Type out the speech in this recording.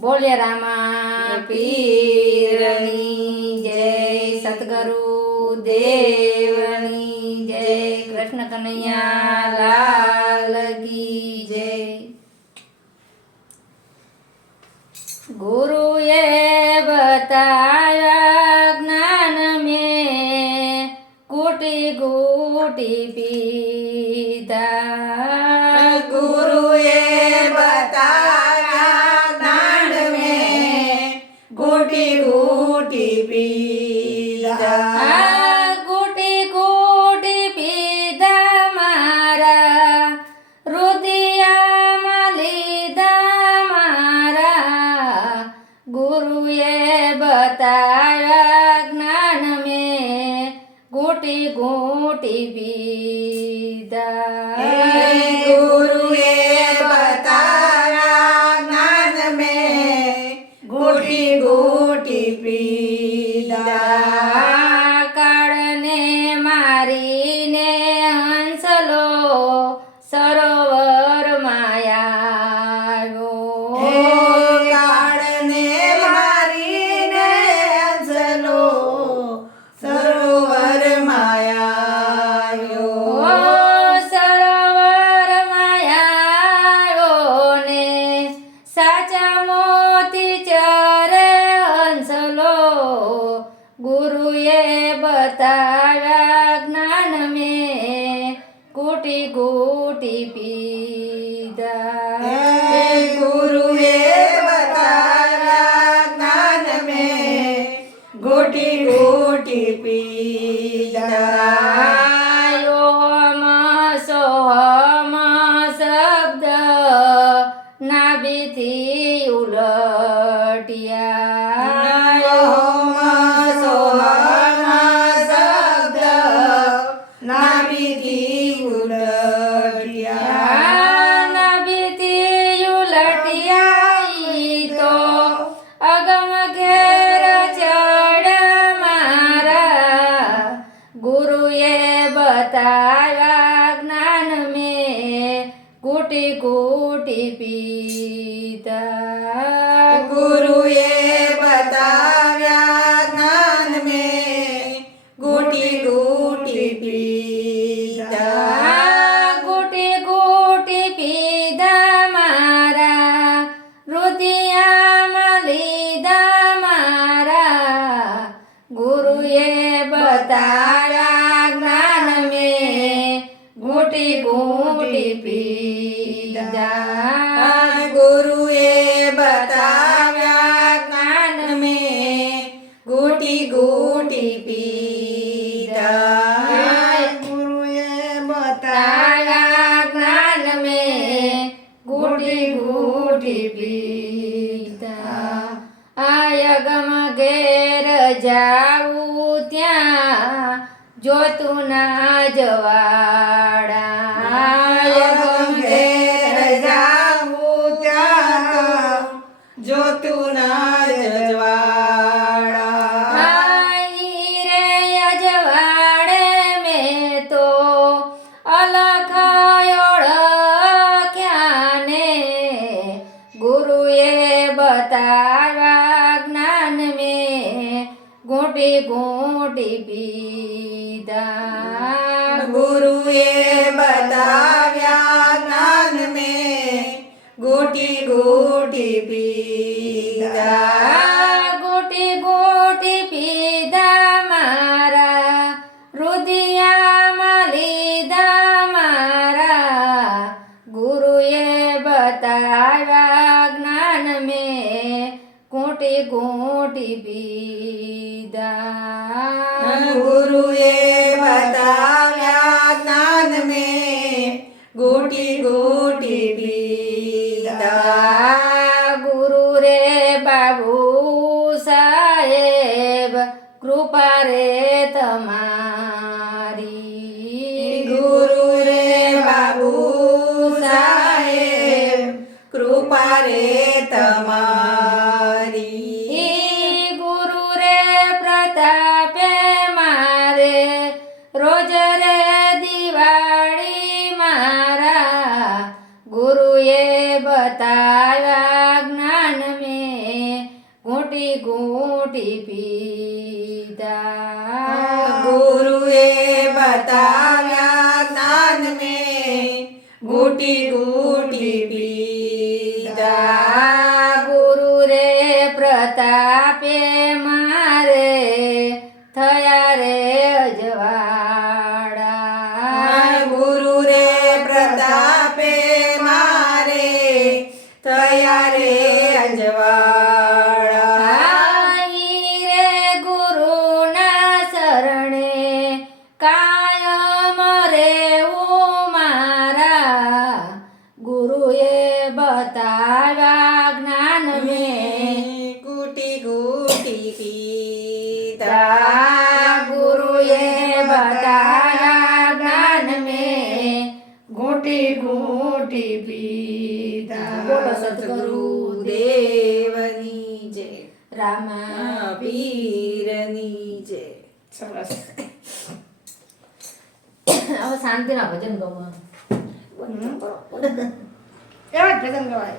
બોલે રામા પીરની જય, સતગુરુ દેવની જય, કૃષ્ણ કનૈયા લાલ કી જય। ગુરુએ બતાવ્યા જ્ઞાન મેં કુટી કુટી પીધા। ગુરુએ બતાવ્યા જ્ઞાન મેં ઘૂંટી ઘૂંટી પીધા। કુટી કુટી પીધા મારા રુદિયામાં લીધા મારા। ગુરુએ બતાવ્યા જ્ઞાન મેં ઘૂંટી ઘૂંટી પીધા। ગુરુએ બતાવ્યા જ્ઞાન મેં ઘૂંટી ઘૂંટી પીધા। કાળને મારીને હંસલો સરોવરમાં આવ્યો। કાળને મારીને હંસલો સરોવરમાં આવ્યો। સરોવરમાં આવ્યો ને સાચા મોતી ચરે હંસલો। ગુરુએ બતાવ્યા જ્ઞાન મેં કુટી કુટી પીધા। ગુરુએ બતાવ્યા જ્ઞાન મેં ઘૂંટી ઘૂંટી પીધા। યોમ સોહમ શબ્દ નાભીથી ઉલટ્યા। ઓમ સોહમ શબ્દ નાભીથી ઉલટ્યા। નાભીથી ઉલટ્યા ઈ તો અગમ ઘેર ચડ્યા મારા। ગુરુએ બતાવ્યા જ્ઞાન મેં કુટી કુટી પીધા। ગુરુએ બતાવ્યા જ્ઞાન મેં ઘૂંટી ઘૂંટી પીધા। કુટી કુટી પીધા મારા રુદિયામાં લીધા મારા। ગુરુએ બતાવ્યા જ્ઞાન મેં ઘૂંટી ઘૂંટી પીધા। ગુરુએ બતાવ્યા જ્ઞાન મેં ઘૂંટી ઘૂંટી પીધા। ગુરુએ તારા જ્ઞાન મેં ઘૂંટી ઘૂંટી પીધા। આયગમ ઘેર જાવું ત્યાં જોતું ના જવાડા। આયગમ ઘેર જાવું ત્યાં જોતું ના જવાડા। આઈ રે અજવાડે મેં તો અલખ ઓળખ્યા ને। ગુરુએ બતાવ્યા જ્ઞાન મેં ઘૂંટી ઘૂંટી પીધા। ગુરુએ બતાવ્યા જ્ઞાન મેં ઘૂંટી ઘૂંટી પીધા। ઘૂંટી ઘૂંટી પીધા મારા રુદિયામાં લીધા મારા। ગુરુએ બતાવ્યા જ્ઞાન મેં ઘૂંટી ઘૂંટી પીધા। ગુરુએ બતાવ્યા જ્ઞાન મેં ઘૂંટી ઘૂંટી પીધા। ગુરુ રે બાબુ સાહેબ કૃપા રે તમારી। ગુરુ રે બાબુ સાહેબ કૃપા રે તમારી। ગુરુ રે પ્રતાપે મારે રોજ રે દિવાળી મારા। ગુરુએ બતાવ્યા જ્ઞાન મેં ઘૂંટી ઘૂંટી પીધા ગુરુએ બતાવ્યા જ્ઞાન મેં ઘૂંટી ઘૂંટી પીધા ગુરુ રે પ્રતાપે મારે થયા રે અજવાળા ગુરુ રે પ્રતાપે મારે થયા રે અજવાળા આઈ રે ગુરુના શરણે કાયમ રેવું મારા ગુરુએ બતાવ્યા જ્ઞાન મેં ઘૂંટી ઘૂંટી પીધા ગુરુએ બતાવ્યા જ્ઞાન મેં ઘૂંટી ઘૂંટી પીધા બોલો સદગુરુ દેવની જય રામા પીરની જય સરસ હવે શાંતિના ભજન ગમવાનું એવા જ ભજન ગવાય